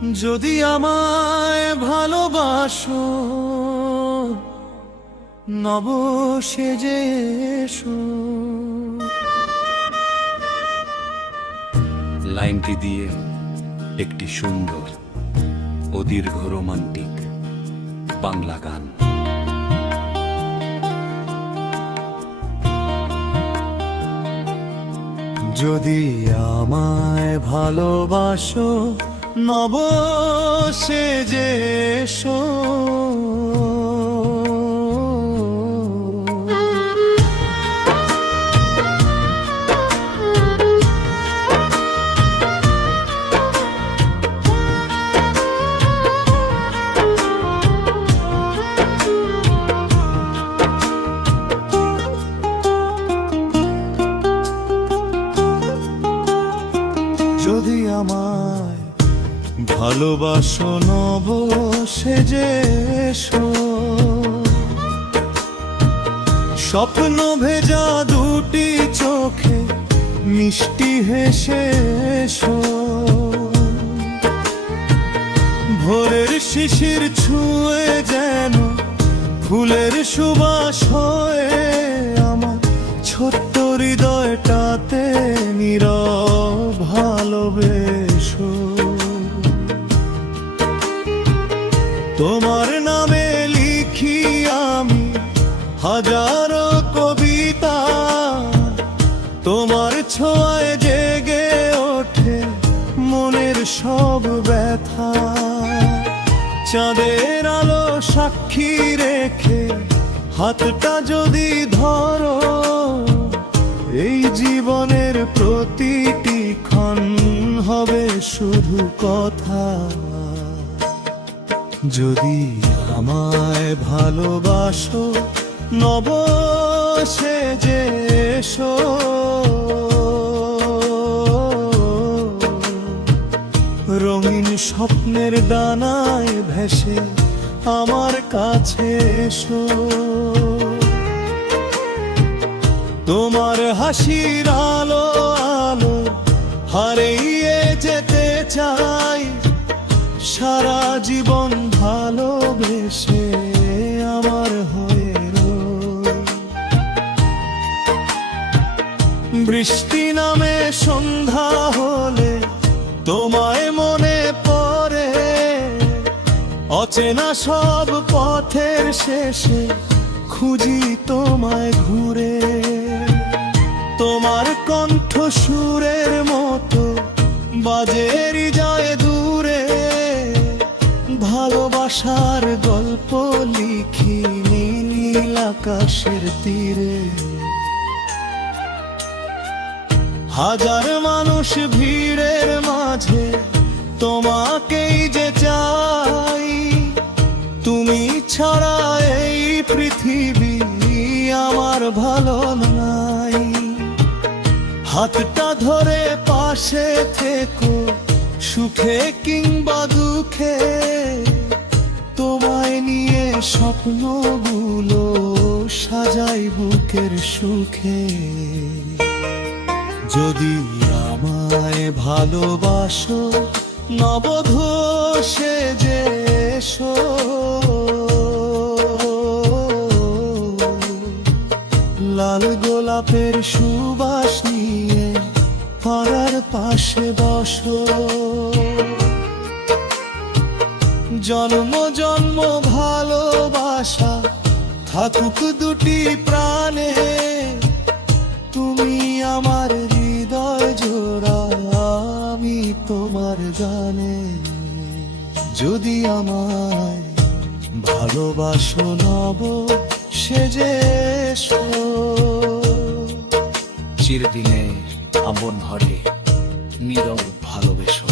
যদি আমায় ভালোবাসো নব সেজে এসো। লাইনটি দিয়ে একটি সুন্দর ও দীর্ঘ রোমান্টিক বাংলা গান। যদি আমায় ভালোবাসো নব সেজে এসো। যদি আমায় ভালোবাসো নব সেজে এসো। স্বপ্ন ভেজা দুটি চোখে মিষ্টি হেসে এসো। ভোরের শিশির ছুঁয়ে যেন ফুলের সুবাস হয়ে আমার ছোট্ট হৃদয়টাতে নীরব ভালোবেসো। তোমার নামে লিখি আমি হাজারো কবিতা। তোমার ছোঁয়ায় জেগে ওঠে মনের সব ব্যথা। চাঁদের আলো সাক্ষী রেখে হাতটা যদি ধরো, এই জীবনের প্রতিটি ক্ষণ হবে শুধু কথা। যদি আমায় ভালোবাসো নব সেজে এসো। রঙিন স্বপ্নের ডানায় ভেসে আমার কাছে এসো। তোমার হাসির আলো আলো হারিয়ে যেতে চাই। সারা জীবন ভালোবেসে আমার হয়ে রই। বৃষ্টি নামে সন্ধ্যা হলে তোমায় মনে পড়ে। অচেনা সব পথের শেষে খুঁজি তোমায় ঘুরে। তোমার কণ্ঠ সুরের মতো বাজে হৃদয়ে দূরে। ভালোবাসার গল্প লিখি নীল আকাশের তীরে। হাজার মানুষ ভিড়ের মাঝে তোমাকেই যে চাই। তুমি ছাড়া এই পৃথিবী আমার ভালো নাই। হাতটা ধরে পাশে থেকো সুখে কিংবা দুঃখে। তোমায় নিয়ে স্বপ্নগুলো সাজাই বুকের সুখে। যদি আমায় ভালোবাসো নবধূ সেজে এসো। লাল গোলাপের সুবাস নিয়ে পাড়ার পাশে বসো। জন্ম জন্ম ভালোবাসা থাকুক দুটি প্রাণে। তুমি আমার হৃদয় জোড়া, আমি তোমার গানে। যদি আমায় ভালোবাসো নব সেজে এসো। চিরদিনে আপন হরে নীরব ভালোবেসো।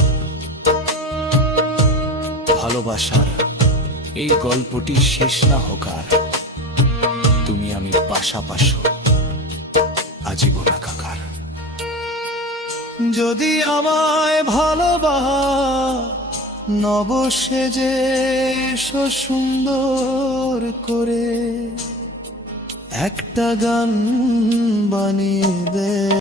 ভালোবাসার এই গল্পটি শেষ না হোক আর। তুমি আমি পাশাপাশি আজীবন একাকার। যদি আমায় নব সেজে এসো সুন্দর করে। একটা গান বানিয়ে দে।